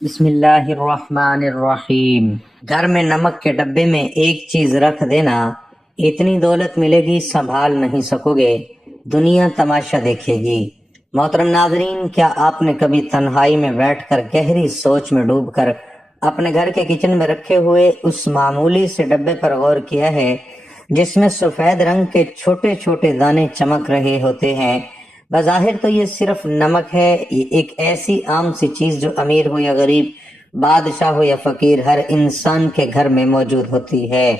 بسم اللہ الرحمن الرحیم۔ گھر میں نمک کے ڈبے میں ایک چیز رکھ دینا، اتنی دولت ملے گی سنبھال نہیں سکو گے، دنیا تماشا دیکھے گی۔ محترم ناظرین، کیا آپ نے کبھی تنہائی میں بیٹھ کر گہری سوچ میں ڈوب کر اپنے گھر کے کچن میں رکھے ہوئے اس معمولی سے ڈبے پر غور کیا ہے جس میں سفید رنگ کے چھوٹے چھوٹے دانے چمک رہے ہوتے ہیں؟ بظاہر تو یہ صرف نمک ہے، یہ ایک ایسی عام سی چیز جو امیر ہو یا غریب، بادشاہ ہو یا فقیر، ہر انسان کے گھر میں موجود ہوتی ہے۔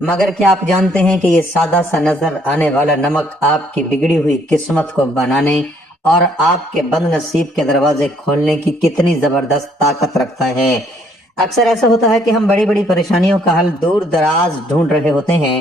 مگر کیا آپ جانتے ہیں کہ یہ سادہ سا نظر آنے والا نمک آپ کی بگڑی ہوئی قسمت کو بنانے اور آپ کے بد نصیب کے دروازے کھولنے کی کتنی زبردست طاقت رکھتا ہے؟ اکثر ایسا ہوتا ہے کہ ہم بڑی بڑی پریشانیوں کا حل دور دراز ڈھونڈ رہے ہوتے ہیں،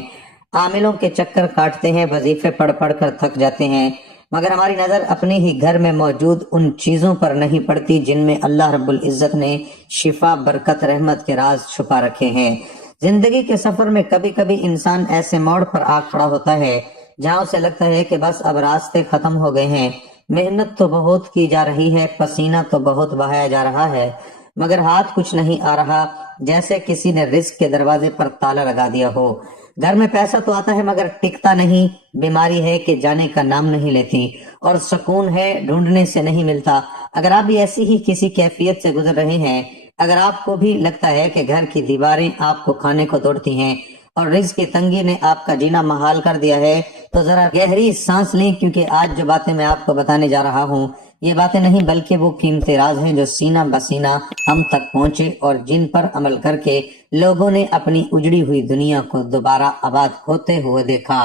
عاملوں کے چکر کاٹتے ہیں، وظیفے پڑھ پڑھ کر تھک جاتے ہیں، مگر ہماری نظر اپنے ہی گھر میں موجود ان چیزوں پر نہیں پڑتی جن میں اللہ رب العزت نے شفا، برکت، رحمت کے راز چھپا رکھے ہیں۔ زندگی کے سفر میں کبھی کبھی انسان ایسے موڑ پر آ کھڑا ہوتا ہے جہاں اسے لگتا ہے کہ بس اب راستے ختم ہو گئے ہیں، محنت تو بہت کی جا رہی ہے، پسینہ تو بہت بہایا جا رہا ہے، مگر ہاتھ کچھ نہیں آ رہا، جیسے کسی نے رزق کے دروازے پر تالا لگا دیا ہو۔ گھر میں پیسہ تو آتا ہے مگر ٹکتا نہیں، بیماری ہے کہ جانے کا نام نہیں لیتی، اور سکون ہے ڈھونڈنے سے نہیں ملتا۔ اگر آپ بھی ایسی ہی کسی کیفیت سے گزر رہے ہیں، اگر آپ کو بھی لگتا ہے کہ گھر کی دیواریں آپ کو کھانے کو دوڑتی ہیں اور رزق کی تنگی نے آپ کا جینا محال کر دیا ہے، تو ذرا گہری سانس لیں، کیونکہ آج جو باتیں میں آپ کو بتانے جا رہا ہوں یہ باتیں نہیں بلکہ وہ قیمتی راز ہیں جو سینہ بسینہ ہم تک پہنچے اور جن پر عمل کر کے لوگوں نے اپنی اجڑی ہوئی دنیا کو دوبارہ آباد ہوتے ہوئے دیکھا۔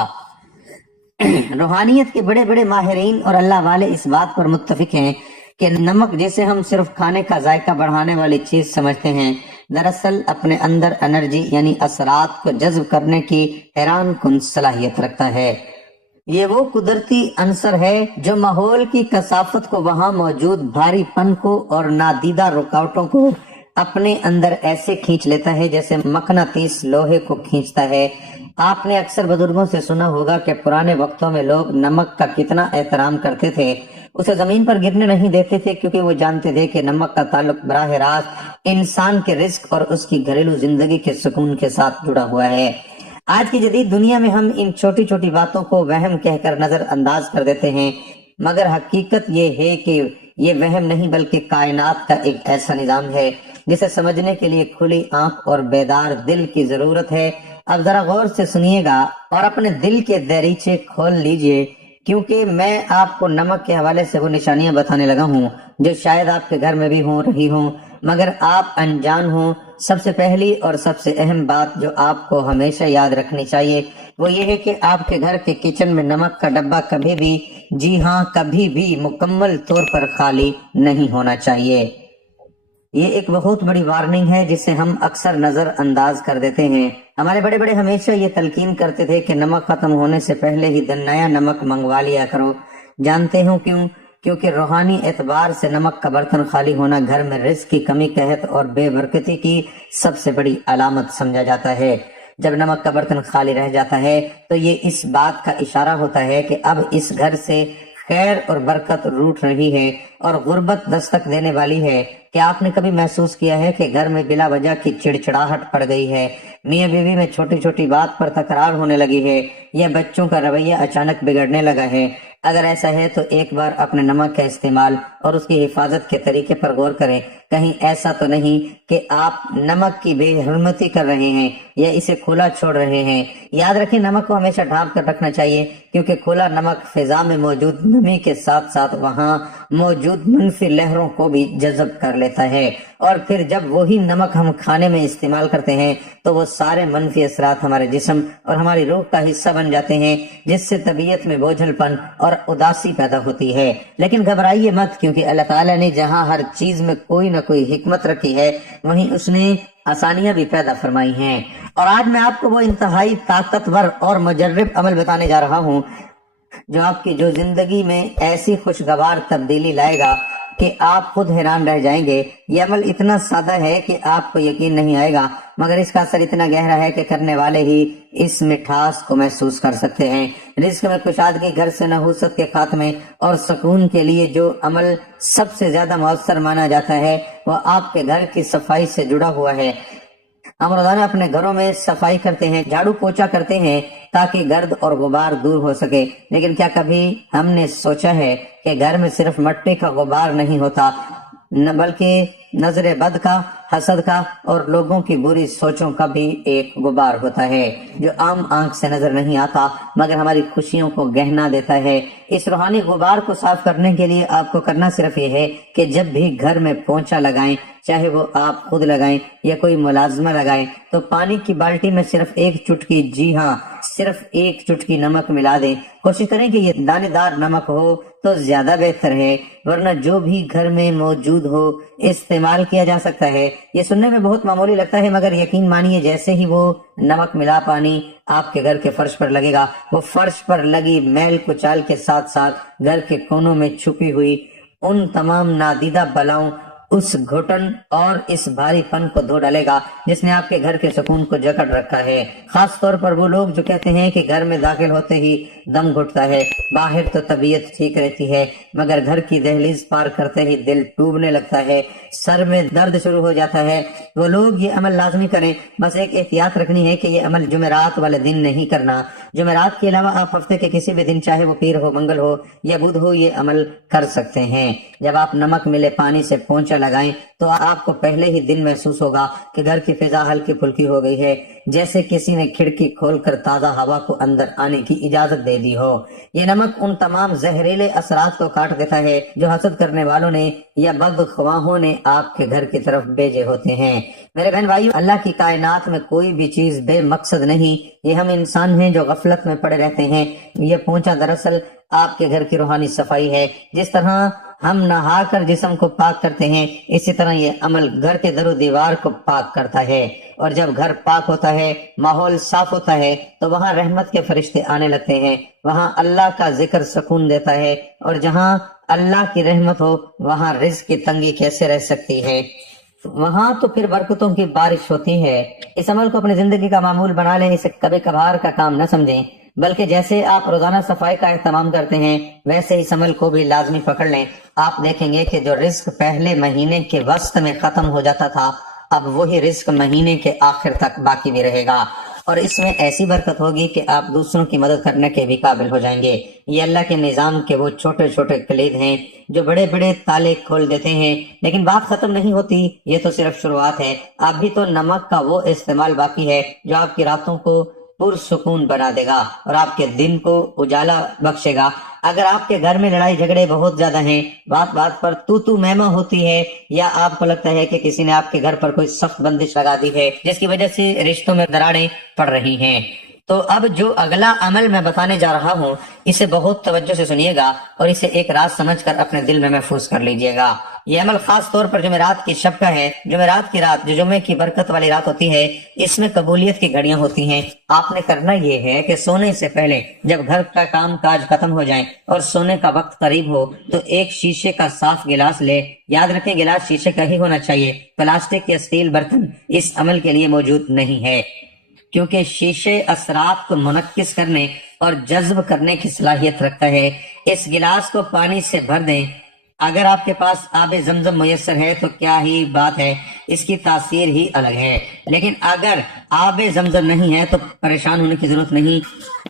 روحانیت کے بڑے بڑے ماہرین اور اللہ والے اس بات پر متفق ہیں کہ نمک، جسے ہم صرف کھانے کا ذائقہ بڑھانے والی چیز سمجھتے ہیں، دراصل اپنے اندر انرجی یعنی اثرات کو جذب کرنے کی حیران کن صلاحیت رکھتا ہے۔ یہ وہ قدرتی عنصر ہے جو ماحول کی کثافت کو، وہاں موجود بھاری پن کو اور نادیدہ رکاوٹوں کو اپنے اندر ایسے کھینچ لیتا ہے جیسے مقناطیس لوہے کو کھینچتا ہے۔ آپ نے اکثر بزرگوں سے سنا ہوگا کہ پرانے وقتوں میں لوگ نمک کا کتنا احترام کرتے تھے، اسے زمین پر گرنے نہیں دیتے تھے، کیونکہ وہ جانتے تھے کہ نمک کا تعلق براہ راست انسان کے رزق اور اس کی گھریلو زندگی کے سکون کے ساتھ جڑا ہوا ہے۔ آج کی جدید دنیا میں ہم ان چھوٹی چھوٹی باتوں کو وہم کہہ کر نظر انداز کر دیتے ہیں، مگر حقیقت یہ ہے کہ یہ وہم نہیں بلکہ کائنات کا ایک ایسا نظام ہے جسے سمجھنے کے لیے کھلی آنکھ اور بیدار دل کی ضرورت ہے۔ اب ذرا غور سے سنیے گا اور اپنے دل کے دریچے کھول لیجئے، کیونکہ میں آپ کو نمک کے حوالے سے وہ نشانیاں بتانے لگا ہوں جو شاید آپ کے گھر میں بھی ہو رہی ہوں مگر آپ انجان ہوں۔ سب سے پہلی اور سب سے اہم بات جو آپ کو ہمیشہ یاد رکھنی چاہیے وہ یہ ہے کہ آپ کے گھر کے کچن میں نمک کا ڈبہ کبھی بھی، جی ہاں کبھی بھی، مکمل طور پر خالی نہیں ہونا چاہیے۔ یہ ایک بہت بڑی وارننگ ہے جسے ہم اکثر نظر انداز کر دیتے ہیں۔ ہمارے بڑے بڑے ہمیشہ یہ تلقین کرتے تھے کہ نمک ختم ہونے سے پہلے ہی نیا نمک منگوا لیا کرو۔ جانتے ہو کیوں؟ کیونکہ روحانی اعتبار سے نمک کا برتن خالی ہونا گھر میں رزق کی کمی، قحط اور بے برکتی کی سب سے بڑی علامت سمجھا جاتا ہے۔ جب نمک کا برتن خالی رہ جاتا ہے تو یہ اس بات کا اشارہ ہوتا ہے کہ اب اس گھر سے خیر اور برکت روٹ رہی ہے اور غربت دستک دینے والی ہے۔ کیا آپ نے کبھی محسوس کیا ہے کہ گھر میں بلا وجہ کی چڑچڑاہٹ پڑ گئی ہے، میاں بیوی میں چھوٹی چھوٹی بات پر تکرار ہونے لگی ہے، یا بچوں کا رویہ اچانک بگڑنے لگا ہے؟ اگر ایسا ہے تو ایک بار اپنے نمک کے استعمال اور اس کی حفاظت کے طریقے پر غور کریں۔ کہیں ایسا تو نہیں کہ آپ نمک کی بے حرمتی کر رہے ہیں یا اسے کھلا چھوڑ رہے ہیں؟ یاد رکھیں، نمک کو ہمیشہ ڈھانپ کر رکھنا چاہیے، کیونکہ کھلا نمک فضا میں موجود نمی کے ساتھ ساتھ وہاں موجود منفی لہروں کو بھی جذب کر لیتا ہے، اور پھر جب وہی نمک ہم کھانے میں استعمال کرتے ہیں تو وہ سارے منفی اثرات ہمارے جسم اور ہماری روح کا حصہ بن جاتے ہیں، جس سے طبیعت میں بوجھل پن اور اداسی پیدا ہوتی ہے۔ لیکن گھبرائیے مت، کیونکہ اللہ تعالیٰ نے جہاں ہر چیز میں کوئی نہ کوئی حکمت رکھی ہے وہیں اس نے آسانیاں بھی پیدا فرمائی ہیں۔ اور آج میں آپ کو وہ انتہائی طاقتور اور مجرب عمل بتانے جا رہا ہوں جو آپ کی زندگی میں ایسی خوشگوار تبدیلی لائے گا کہ آپ خود حیران رہ جائیں گے۔ یہ عمل اتنا سادہ ہے کہ آپ کو یقین نہیں آئے گا، مگر اس کا اثر اتنا گہرا ہے کہ کرنے والے ہی اس مٹھاس کو محسوس کر سکتے ہیں۔ رزق میں کشادگی، گھر سے نحوست کے خاتمے اور سکون کے لیے جو عمل سب سے زیادہ مؤثر مانا جاتا ہے وہ آپ کے گھر کی صفائی سے جڑا ہوا ہے۔ ہم روزانہ اپنے گھروں میں صفائی کرتے ہیں، جھاڑو پوچھا کرتے ہیں تاکہ گرد اور غبار دور ہو سکے، لیکن کیا کبھی ہم نے سوچا ہے کہ گھر میں صرف مٹی کا غبار نہیں ہوتا، نہ بلکہ نظر بد کا، حسد کا اور لوگوں کی بری سوچوں کا بھی ایک غبار ہوتا ہے جو عام آنکھ سے نظر نہیں آتا مگر ہماری خوشیوں کو گہنا دیتا ہے۔ اس روحانی غبار کو صاف کرنے کے لیے آپ کو کرنا صرف یہ ہے کہ جب بھی گھر میں پونچھا لگائیں، چاہے وہ آپ خود لگائیں یا کوئی ملازمہ لگائیں، تو پانی کی بالٹی میں صرف ایک چٹکی، جی ہاں صرف ایک چٹکی نمک ملا دیں۔ کوشش کریں کہ یہ دانے دار نمک ہو تو زیادہ بہتر ہے، ورنہ جو بھی گھر میں موجود ہو استعمال کیا جا سکتا ہے۔ یہ سننے میں بہت معمولی لگتا ہے مگر یقین مانیے جیسے ہی وہ نمک ملا پانی آپ کے گھر کے فرش پر لگے گا، وہ فرش پر لگی میل کچال کے ساتھ ساتھ گھر کے کونوں میں چھپی ہوئی ان تمام نادیدہ بلاؤں، اس گھٹن اور اس بھاری پن کو دھو ڈالے گا جس نے آپ کے گھر کے سکون کو جکڑ رکھا ہے۔ خاص طور پر وہ لوگ جو کہتے ہیں کہ گھر میں داخل ہوتے ہی دم گھٹتا ہے، باہر تو طبیعت ٹھیک رہتی ہے مگر گھر کی دہلیز پار کرتے ہی دل ٹوٹنے لگتا ہے، سر میں درد شروع ہو جاتا ہے، وہ لوگ یہ عمل لازمی کریں۔ بس ایک احتیاط رکھنی ہے کہ یہ عمل جمعرات والے دن نہیں کرنا۔ جمعرات کے علاوہ آپ ہفتے کے کسی بھی دن، چاہے وہ پیر ہو، منگل ہو یا بدھ ہو، یہ عمل کر سکتے ہیں۔ جب آپ نمک ملے پانی سے پونچھا لگائیں تو آپ کو پہلے ہی دن محسوس ہوگا کہ گھر کی فضا ہلکی پھلکی ہو گئی ہے، جیسے کسی نے کھڑکی کھول کر تازہ ہوا کو اندر آنے کی اجازت دے دی ہو۔ یہ نمک ان تمام زہریلے اثرات کو کاٹ دیتا ہے جو حسد کرنے والوں نے یا بدخواہوں نے آپ کے گھر کی طرف بھیجے ہوتے ہیں۔ میرے بہن بھائیو، اللہ کی کائنات میں کوئی بھی چیز بے مقصد نہیں، یہ ہم انسان ہیں جو غفلت میں پڑے رہتے ہیں۔ یہ پونچھا دراصل آپ کے گھر کی روحانی صفائی ہے۔ جس طرح ہم نہا کر جسم کو پاک کرتے ہیں، اسی طرح یہ عمل گھر کے در و دیوار کو پاک کرتا ہے، اور جب گھر پاک ہوتا ہے، ماحول صاف ہوتا ہے تو وہاں رحمت کے فرشتے آنے لگتے ہیں، وہاں اللہ کا ذکر سکون دیتا ہے، اور جہاں اللہ کی رحمت ہو وہاں رزق کی تنگی کیسے رہ سکتی ہے؟ وہاں تو پھر برکتوں کی بارش ہوتی ہے۔ اس عمل کو اپنی زندگی کا معمول بنا لیں، اسے کبھی کبھار کا کام نہ سمجھیں، بلکہ جیسے آپ روزانہ صفائی کا اہتمام کرتے ہیں ویسے اس عمل کو بھی لازمی پکڑ لیں۔ آپ دیکھیں گے کہ جو رزق پہلے مہینے کے وسط میں ختم ہو جاتا تھا، اب وہی رزق مہینے کے آخر تک باقی بھی رہے گا، اور اس میں ایسی برکت ہوگی کہ آپ دوسروں کی مدد کرنے کے بھی قابل ہو جائیں گے۔ یہ اللہ کے نظام کے وہ چھوٹے چھوٹے کلید ہیں جو بڑے بڑے تالے کھول دیتے ہیں، لیکن بات ختم نہیں ہوتی، یہ تو صرف شروعات ہے۔ اب بھی تو نمک کا وہ استعمال باقی ہے جو آپ کی راتوں کو پرسکون بنا دے گا اور آپ کے دن کو اجالا بخشے گا۔ اگر آپ کے گھر میں لڑائی جھگڑے بہت زیادہ ہیں، بات بات پر تو میمہ ہوتی ہے، یا آپ کو لگتا ہے کہ کسی نے آپ کے گھر پر کوئی سخت بندش لگا دی ہے جس کی وجہ سے رشتوں میں دراڑیں پڑ رہی ہیں، تو اب جو اگلا عمل میں بتانے جا رہا ہوں اسے بہت توجہ سے سنیے گا اور اسے ایک راز سمجھ کر اپنے دل میں محفوظ کر لیجئے گا۔ یہ عمل خاص طور پر جمعرات کی شب کا ہے۔ جمعرات کی رات جو جمعے کی برکت والی رات ہوتی ہے، اس میں قبولیت کی گھڑیاں ہوتی ہیں۔ آپ نے کرنا یہ ہے کہ سونے سے پہلے جب گھر کا کام کاج ختم ہو جائیں اور سونے کا وقت قریب ہو تو ایک شیشے کا صاف گلاس لے۔ یاد رکھیں گلاس شیشے کا ہی ہونا چاہیے، پلاسٹک یا اسٹیل برتن اس عمل کے لیے موجود نہیں ہے، کیونکہ شیشے اثرات کو منعکس کرنے اور جذب کرنے کی صلاحیت رکھتا ہے۔ اس گلاس کو پانی سے بھر دیں۔ اگر آپ کے پاس آب زمزم میسر ہے تو کیا ہی بات ہے، اس کی تاثیر ہی الگ ہے، لیکن اگر آب زمزم نہیں ہے تو پریشان ہونے کی ضرورت نہیں۔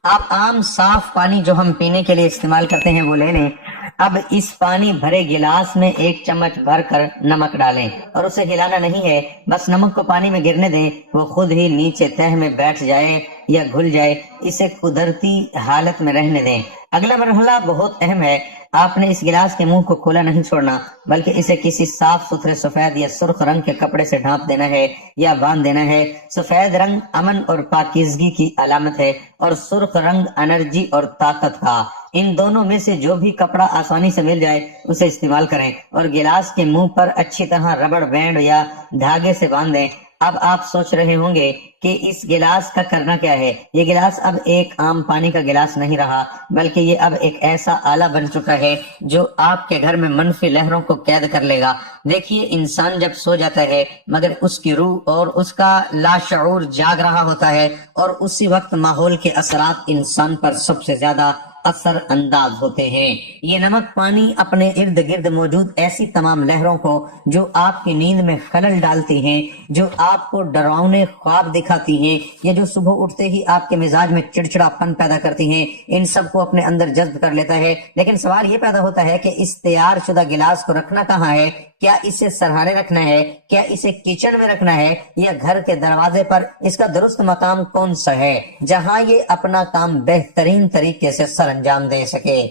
آپ عام صاف پانی جو ہم پینے کے لیے استعمال کرتے ہیں وہ لے لیں۔ اب اس پانی بھرے گلاس میں ایک چمچ بھر کر نمک ڈالیں اور اسے ہلانا نہیں ہے، بس نمک کو پانی میں گرنے دیں، وہ خود ہی نیچے تہہ میں بیٹھ جائے یا گھل جائے، اسے قدرتی حالت میں رہنے دیں۔ اگلا مرحلہ بہت اہم ہے، آپ نے اس گلاس کے منہ کو کھولا نہیں چھوڑنا، بلکہ اسے کسی صاف ستھرے سفید یا سرخ رنگ کے کپڑے سے ڈھانپ دینا ہے یا باندھ دینا ہے۔ سفید رنگ امن اور پاکیزگی کی علامت ہے اور سرخ رنگ انرجی اور طاقت کا۔ ان دونوں میں سے جو بھی کپڑا آسانی سے مل جائے اسے استعمال کریں اور گلاس کے منہ پر اچھی طرح ربڑ بینڈ یا دھاگے سے باندھ دیں۔ اب آپ سوچ رہے ہوں گے کہ اس گلاس کا کرنا کیا ہے۔ یہ گلاس اب ایک عام پانی کا گلاس نہیں رہا، بلکہ یہ اب ایک ایسا آلہ بن چکا ہے جو آپ کے گھر میں منفی لہروں کو قید کر لے گا۔ دیکھیے، انسان جب سو جاتا ہے مگر اس کی روح اور اس کا لاشعور جاگ رہا ہوتا ہے، اور اسی وقت ماحول کے اثرات انسان پر سب سے زیادہ اثر انداز ہوتے ہیں۔ یہ نمک پانی اپنے ارد گرد موجود ایسی تمام لہروں کو جو آپ کی نیند میں خلل ڈالتی ہیں، جو آپ کو ڈراؤنے خواب دکھاتی ہیں، یا جو صبح اٹھتے ہی آپ کے مزاج میں چڑچڑا پن پیدا کرتی ہیں، ان سب کو اپنے اندر جذب کر لیتا ہے۔ لیکن سوال یہ پیدا ہوتا ہے کہ اس تیار شدہ گلاس کو رکھنا کہاں ہے؟ کیا اسے سرہانے رکھنا ہے؟ کیا اسے کچن میں رکھنا ہے؟ یا گھر کے دروازے پر؟ اس کا درست مقام کون سا ہے جہاں یہ اپنا کام بہترین طریقے سے سر انجام دے سکے؟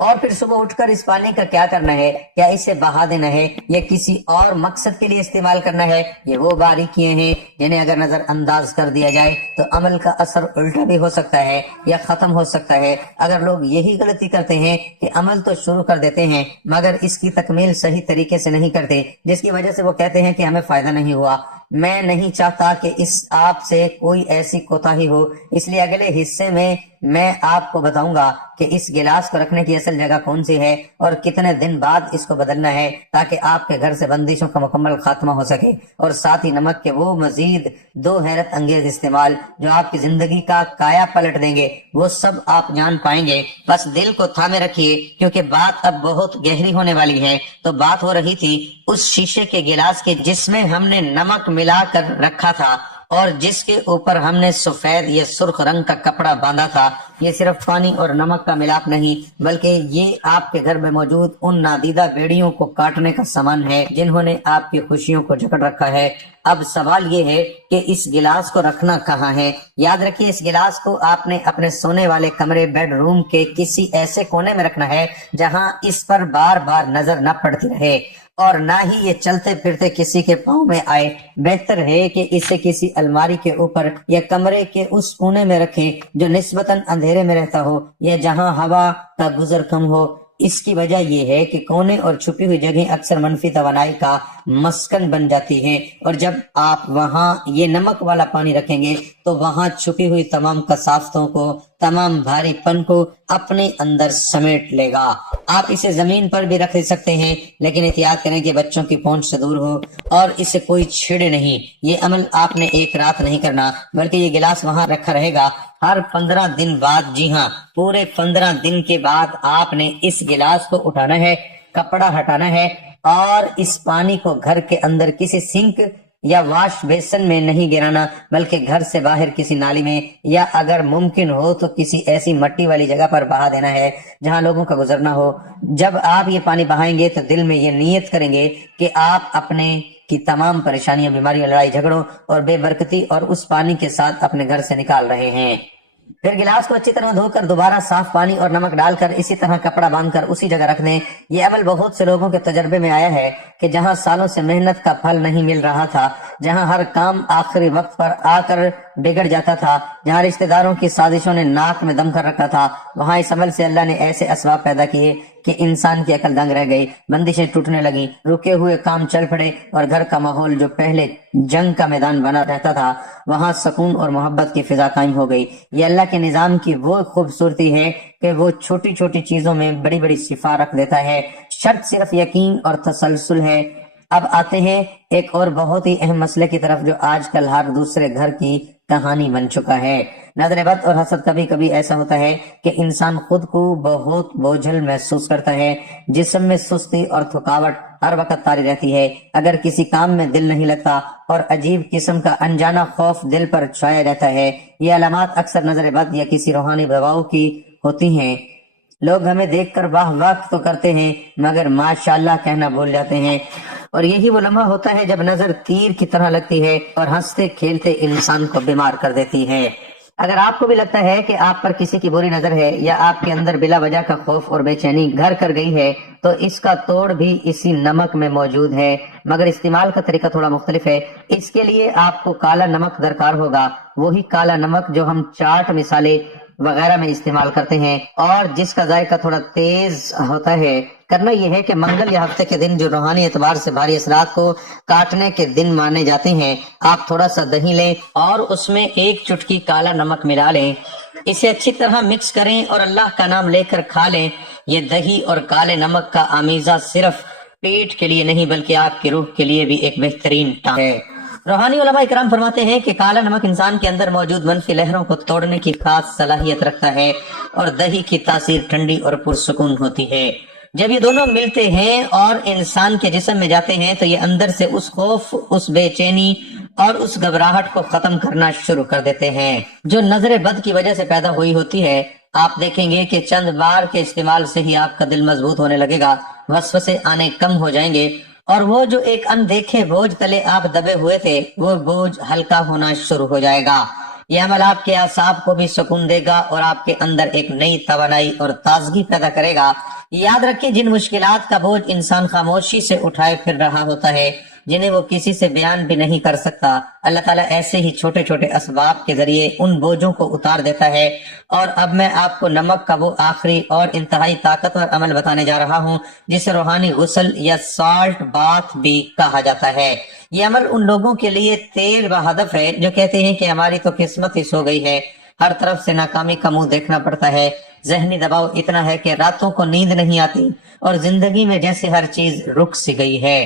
اور پھر صبح اٹھ کر اس پانی کا کیا کرنا ہے؟ کیا اسے بہا دینا ہے یا کسی اور مقصد کے لیے استعمال کرنا ہے؟ یہ وہ باریکیاں ہیں جنہیں اگر نظر انداز کر دیا جائے تو عمل کا اثر الٹا بھی ہو سکتا ہے یا ختم ہو سکتا ہے۔ اگر لوگ یہی غلطی کرتے ہیں کہ عمل تو شروع کر دیتے ہیں مگر اس کی تکمیل صحیح طریقے سے نہیں کرتے، جس کی وجہ سے وہ کہتے ہیں کہ ہمیں فائدہ نہیں ہوا۔ میں نہیں چاہتا کہ اس آپ سے کوئی ایسی کوتاہی ہو، اس لیے اگلے حصے میں آپ کو بتاؤں گا کہ اس گلاس کو رکھنے کی اصل جگہ کون سی ہے اور کتنے دن بعد اس کو بدلنا ہے، تاکہ آپ کے گھر سے بندشوں کا مکمل خاتمہ ہو سکے، اور ساتھ ہی نمک کے وہ مزید 2 حیرت انگیز استعمال جو آپ کی زندگی کا کایا پلٹ دیں گے، وہ سب آپ جان پائیں گے۔ بس دل کو تھامے رکھیے، کیونکہ بات اب بہت گہری ہونے والی ہے۔ تو بات ہو رہی تھی اس شیشے کے گلاس کی جس میں ہم نے نمک ملا کر رکھا تھا اور جس کے اوپر ہم نے سفید یا سرخ رنگ کا کپڑا باندھا تھا۔ یہ صرف پانی اور نمک کا ملاپ نہیں، بلکہ یہ آپ کے گھر میں موجود ان نادیدہ بیڑیوں کو کاٹنے کا سامان ہے جنہوں نے آپ کی خوشیوں کو جکڑ رکھا ہے۔ اب سوال یہ ہے کہ اس گلاس کو رکھنا کہاں ہے؟ یاد رکھیے، اس گلاس کو آپ نے اپنے سونے والے کمرے بیڈ روم کے کسی ایسے کونے میں رکھنا ہے جہاں اس پر بار بار نظر نہ پڑتی رہے، اور نہ ہی یہ چلتے پھرتے کسی کے پاؤں میں آئے۔ بہتر ہے کہ اسے کسی الماری کے اوپر یا کمرے کے اس کونے میں رکھیں جو نسبتاً اندھیرے میں رہتا ہو یا جہاں ہوا کا گزر کم ہو۔ اس کی وجہ یہ ہے کہ کونے اور چھپی ہوئی جگہیں اکثر منفی توانائی کا مسکن بن جاتی ہیں، اور جب آپ وہاں یہ نمک والا پانی رکھیں گے تو وہاں چھپی ہوئی تمام کثافتوں کو، تمام بھاری پن کو اپنے اندر سمیٹ لے گا۔ آپ اسے زمین پر بھی رکھ سکتے ہیں، لیکن احتیاط کریں کہ بچوں کی پہنچ سے دور ہو اور اسے کوئی چھیڑے نہیں۔ یہ عمل آپ نے ایک رات نہیں کرنا، بلکہ یہ گلاس وہاں رکھا رہے گا ہر 15 دن بعد۔ جی ہاں، پورے 15 دن کے بعد آپ نے اس گلاس کو اٹھانا ہے، کپڑا ہٹانا ہے، اور اس پانی کو گھر کے اندر کسی سنک یا واش بیسن میں نہیں گرانا، بلکہ گھر سے باہر کسی نالی میں، یا اگر ممکن ہو تو کسی ایسی مٹی والی جگہ پر بہا دینا ہے جہاں لوگوں کا گزرنا ہو۔ جب آپ یہ پانی بہائیں گے تو دل میں یہ نیت کریں گے کہ آپ اپنے کی تمام پریشانیاں، بیماریوں، لڑائی جھگڑوں اور بے برکتی اور اس پانی کے ساتھ اپنے گھر سے نکال رہے ہیں۔ پھر گلاس کو اچھی طرح دھو کر دوبارہ صاف پانی اور نمک ڈال کر اسی طرح کپڑا باندھ کر اسی جگہ رکھ دیں۔ یہ عمل بہت سے لوگوں کے تجربے میں آیا ہے کہ جہاں سالوں سے محنت کا پھل نہیں مل رہا تھا، جہاں ہر کام آخری وقت پر آ کر بگڑ جاتا تھا، جہاں رشتہ داروں کی سازشوں نے ناک میں دم کر رکھا تھا، وہاں اس عمل سے اللہ نے ایسے اسباب پیدا کیے کہ انسان کی عقل دنگ رہ گئی، بندشیں ٹوٹنے لگیں، رکے ہوئے کام چل پڑے، اور گھر کا ماحول جو پہلے جنگ کا میدان بنا رہتا تھا وہاں سکون اور محبت کی فضا قائم ہو گئی۔ یہ اللہ کے نظام کی وہ خوبصورتی ہے کہ وہ چھوٹی چھوٹی چیزوں میں بڑی بڑی شفا رکھ دیتا ہے۔ شرط صرف یقین اور تسلسل ہے۔ اب آتے ہیں ایک اور بہت ہی اہم مسئلے کی طرف جو آج کل ہر دوسرے گھر کی کہانی بن چکا ہے۔ نظر بد اور حسد۔ کبھی کبھی ایسا ہوتا ہے کہ انسان خود کو بہت بوجھل محسوس کرتا ہے، جسم میں سستی اور تھکاوٹ ہر وقت طاری رہتی ہے، اگر کسی کام میں دل نہیں لگتا، اور عجیب قسم کا انجانا خوف دل پر چھایا رہتا ہے۔ یہ علامات اکثر نظر بد یا کسی روحانی دواؤں کی ہوتی ہیں۔ لوگ ہمیں دیکھ کر واہ واہ تو کرتے ہیں مگر ماشاءاللہ کہنا بھول جاتے ہیں، اور یہی وہ لمحہ ہوتا ہے جب نظر تیر کی طرح لگتی ہے اور ہنستے کھیلتے انسان کو بیمار کر دیتی ہے۔ اگر آپ کو بھی لگتا ہے کہ آپ پر کسی کی بری نظر ہے یا آپ کے اندر بلا وجہ کا خوف اور بے چینی گھر کر گئی ہے تو اس کا توڑ بھی اسی نمک میں موجود ہے، مگر استعمال کا طریقہ تھوڑا مختلف ہے۔ اس کے لیے آپ کو کالا نمک درکار ہوگا، وہی کالا نمک جو ہم چاٹ مثالیں وغیرہ میں استعمال کرتے ہیں اور جس کا ذائقہ تھوڑا تیز ہوتا ہے۔ کرنا یہ ہے کہ منگل یا ہفتے کے دن جو روحانی اعتبار سے بھاری اثرات کو کاٹنے کے دن مانے جاتے ہیں، آپ تھوڑا سا دہی لیں اور اس میں 1 چٹکی کالا نمک ملا لیں، اسے اچھی طرح مکس کریں اور اللہ کا نام لے کر کھا لیں۔ یہ دہی اور کالے نمک کا آمیزہ صرف پیٹ کے لیے نہیں بلکہ آپ کی روح کے لیے بھی ایک بہترین ٹانک ہے۔ روحانی علماء اکرام فرماتے ہیں کہ کالا نمک انسان کے اندر موجود منفی لہروں کو توڑنے کی خاص صلاحیت رکھتا ہے اور دہی کی تاثیر ٹھنڈی اور پرسکون ہوتی ہے۔ جب یہ دونوں ملتے ہیں اور انسان کے جسم میں جاتے ہیں تو یہ اندر سے اس خوف، اس بے چینی اور اس گھبراہٹ کو ختم کرنا شروع کر دیتے ہیں جو نظر بد کی وجہ سے پیدا ہوئی ہوتی ہے۔ آپ دیکھیں گے کہ چند بار کے استعمال سے ہی آپ کا دل مضبوط ہونے لگے گا، وسوسے آنے کم ہو جائیں گے اور وہ جو ایک اندیکھے بوجھ تلے آپ دبے ہوئے تھے وہ بوجھ ہلکا ہونا شروع ہو جائے گا۔ یہ عمل آپ کے اعصاب کو بھی سکون دے گا اور آپ کے اندر ایک نئی توانائی اور تازگی پیدا کرے گا۔ یاد رکھیں، جن مشکلات کا بوجھ انسان خاموشی سے اٹھائے پھر رہا ہوتا ہے، جنہیں وہ کسی سے بیان بھی نہیں کر سکتا، اللہ تعالیٰ ایسے ہی چھوٹے چھوٹے اسباب کے ذریعے ان بوجھوں کو اتار دیتا ہے۔ اور اب میں آپ کو نمک کا وہ آخری اور انتہائی طاقتور عمل بتانے جا رہا ہوں جسے روحانی غسل یا سالٹ باتھ بھی کہا جاتا ہے۔ یہ عمل ان لوگوں کے لیے تیل و ہدف ہے جو کہتے ہیں کہ ہماری تو قسمت ہی سو گئی ہے، ہر طرف سے ناکامی کا منہ دیکھنا پڑتا ہے، ذہنی دباؤ اتنا ہے کہ راتوں کو نیند نہیں آتی اور زندگی میں جیسے ہر چیز رک سی گئی ہے۔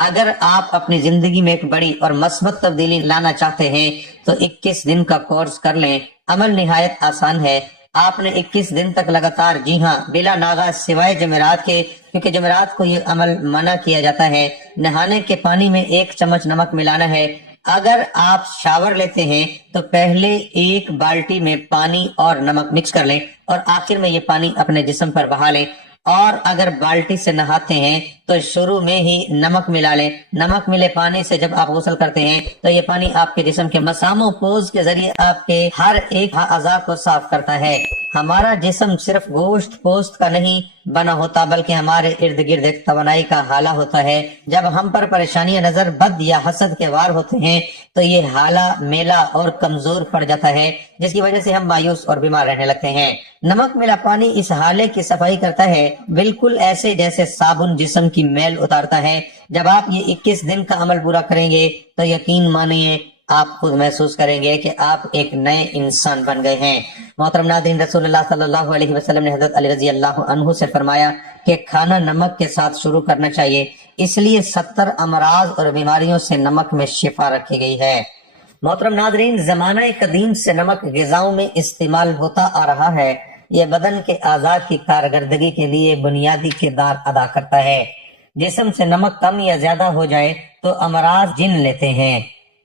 اگر آپ اپنی زندگی میں ایک بڑی اور مثبت تبدیلی لانا چاہتے ہیں تو 21 دن کا کورس کر لیں۔ عمل نہایت آسان ہے۔ آپ نے 21 دن تک لگاتار، جی ہاں، بلا ناغہ، سوائے جمعرات کے، کیونکہ جمعرات کو یہ عمل منع کیا جاتا ہے، نہانے کے پانی میں 1 چمچ نمک ملانا ہے۔ اگر آپ شاور لیتے ہیں تو پہلے 1 بالٹی میں پانی اور نمک مکس کر لیں اور آخر میں یہ پانی اپنے جسم پر بہا لیں، اور اگر بالٹی سے نہاتے ہیں تو شروع میں ہی نمک ملا لیں۔ نمک ملے پانی سے جب آپ غسل کرتے ہیں تو یہ پانی آپ کے جسم کے مسام و پوز کے ذریعے آپ کے ہر ایک اعضاء کو صاف کرتا ہے۔ ہمارا جسم صرف گوشت پوست کا نہیں بنا ہوتا بلکہ ہمارے ارد گرد ایک توانائی کا حالہ ہوتا ہے۔ جب ہم پر پریشانیاں نظر بد یا حسد کے وار ہوتے ہیں تو یہ حالہ میلا اور کمزور پڑ جاتا ہے، جس کی وجہ سے ہم مایوس اور بیمار رہنے لگتے ہیں۔ نمک ملا پانی اس حالے کی صفائی کرتا ہے، بالکل ایسے جیسے صابن جسم کی میل اتارتا ہے۔ جب آپ یہ 21 دن کا عمل پورا کریں گے تو یقین مانیے آپ خود محسوس کریں گے کہ آپ ایک نئے انسان بن گئے ہیں۔ محترم ناظرین، رسول اللہ صلی اللہ علیہ وسلم نے حضرت علی رضی اللہ عنہ سے فرمایا کہ کھانا نمک کے ساتھ شروع کرنا چاہیے، اس لیے 70 امراض اور بیماریوں سے نمک میں شفا رکھی گئی ہے۔ محترم ناظرین، زمانہ قدیم سے نمک غذاؤں میں استعمال ہوتا آ رہا ہے۔ یہ بدن کے اعضاء کی کارکردگی کے لیے بنیادی کردار ادا کرتا ہے۔ جسم سے نمک کم یا زیادہ ہو جائے تو امراض جن لیتے ہیں۔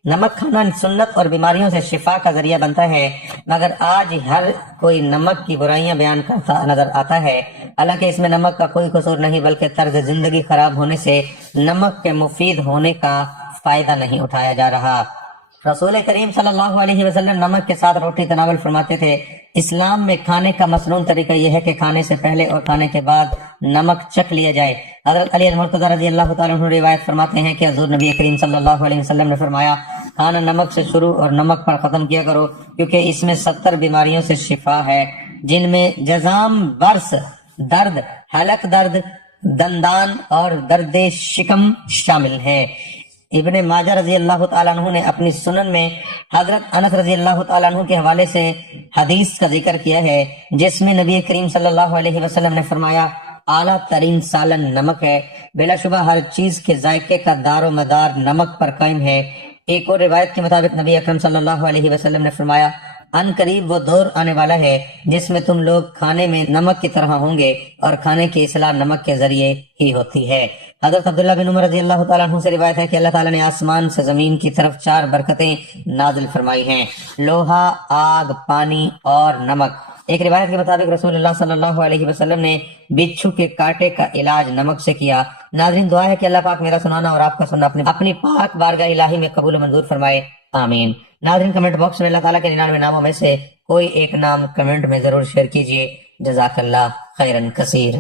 نمک کھانا سنت اور بیماریوں سے شفا کا ذریعہ بنتا ہے، مگر آج ہر کوئی نمک کی برائیاں بیان کرتا نظر آتا ہے۔ حالانکہ اس میں نمک کا کوئی قصور نہیں بلکہ طرز زندگی خراب ہونے سے نمک کے مفید ہونے کا فائدہ نہیں اٹھایا جا رہا۔ رسول کریم صلی اللہ علیہ وسلم نمک کے ساتھ روٹی تناول فرماتے تھے۔ اسلام میں کھانے کا مسنون طریقہ یہ ہے کہ کھانے سے پہلے اور کھانے کے بعد نمک چکھ لیا جائے۔ حضرت علی المرتضی رضی اللہ تعالیٰ عنہ روایت فرماتے ہیں کہ حضور نبی کریم صلی اللہ علیہ وسلم نے فرمایا، کھانا نمک سے شروع اور نمک پر ختم کیا کرو، کیونکہ اس میں 70 بیماریوں سے شفا ہے، جن میں جزام، برس، درد، حلق درد، دندان اور درد شکم شامل ہے۔ ابن ماجہ رضی اللہ تعالیٰ عنہ نے اپنی سنن میں حضرت انس رضی اللہ تعالیٰ عنہ کے حوالے سے حدیث کا ذکر کیا ہے، جس میں نبی کریم صلی اللہ علیہ وسلم نے فرمایا، اعلیٰ ترین سالن نمک ہے، بلا شبہ ہر چیز کے ذائقے کا دار و مدار نمک پر قائم ہے۔ ایک اور روایت کے مطابق نبی اکرم صلی اللہ علیہ وسلم نے فرمایا، ان قریب وہ دور آنے والا ہے جس میں تم لوگ کھانے میں نمک کی طرح ہوں گے اور کھانے کی اصلاح نمک کے ذریعے ہی ہوتی ہے۔ حضرت عبداللہ بن عمر رضی اللہ تعالیٰ عنہ سے روایت ہے کہ اللہ تعالیٰ نے آسمان سے زمین کی طرف 4 برکتیں نازل فرمائی ہیں: لوہا، آگ، پانی اور نمک۔ ایک روایت کے مطابق رسول اللہ صلی اللہ علیہ وسلم نے بچھو کے کاٹے کا علاج نمک سے کیا۔ ناظرین، دعا ہے کہ اللہ پاک میرا سنانا اور آپ کا سننا اپنی پاک بارگاہ الہی میں قبول و منظور فرمائے، آمین۔ ناظرین، کمنٹ باکس میں اللہ تعالیٰ کے 99 ناموں میں سے کوئی ایک نام کمنٹ میں ضرور شیئر کیجیے۔ جزاک اللہ خیرن کثیر۔